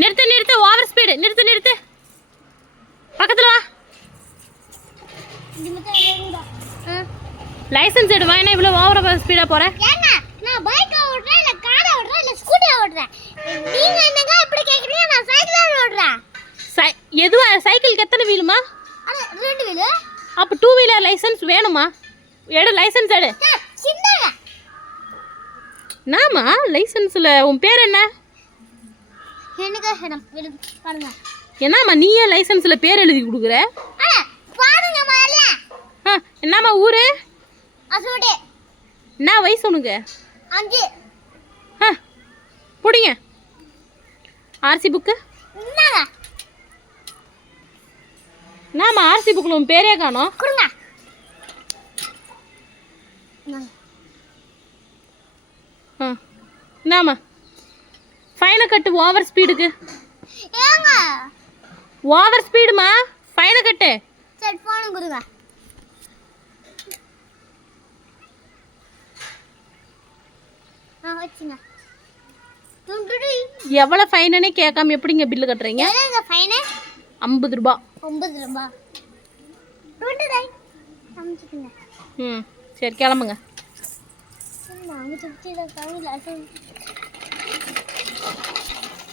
நிறுத்து நிறுத்து, over speed. நிறுத்து நிறுத்து, பக்கத்துல வா. லைசன்ஸ் எடுவா. என்ன இவ்வளோ ஓவர ஸ்பீடாக போகிறேன்? நான் பைக் ஓட்டுறேன், இல்லை காரை ஓட்டுறேன், இல்லை ஸ்கூட்டி ஓட்டுறேன். நீங்கள் என்னங்க இப்படி கேட்குறீங்க? நான் சைக்கிள் ஓட்டுறேன். எதுவா? சைக்கிளுக்கு எத்தனை வீலுமா? 2 வீலு. அப்போ 2 வீலர் லைசன்ஸ் வேணுமா? எடு, லைசன்ஸ் எடு. நாமா லைசன்ஸில் உன் பேர் என்ன? பாருங்க. என்னம்மா நீயே லைசன்ஸில் பேர் எழுதி கொடுக்குற? என்னம்மா ஊரு? என்ன வயசு உனக்கு? 5. பிடிங்க ஆர்சி புக்கு. என்னம்மா ஆர்சி புக்கில் உன் பேரே காணோம்? கொடுங்க. என்னம்மா ஃபைனை கட்டு ஓவர் ஸ்பீடுக்கு. ஓவர் ஸ்பீடுமா, ஃபைனை கட்டு. சரி ஃபோனை கொடுங்க. வச்சுங்க. எவ்வளோ ஃபைனே கேட்காம எப்படிங்க பில்லு கட்டுறீங்க? ஃபைனு 50 ரூபா. 9 ரூபா. சரி கிளம்புங்க.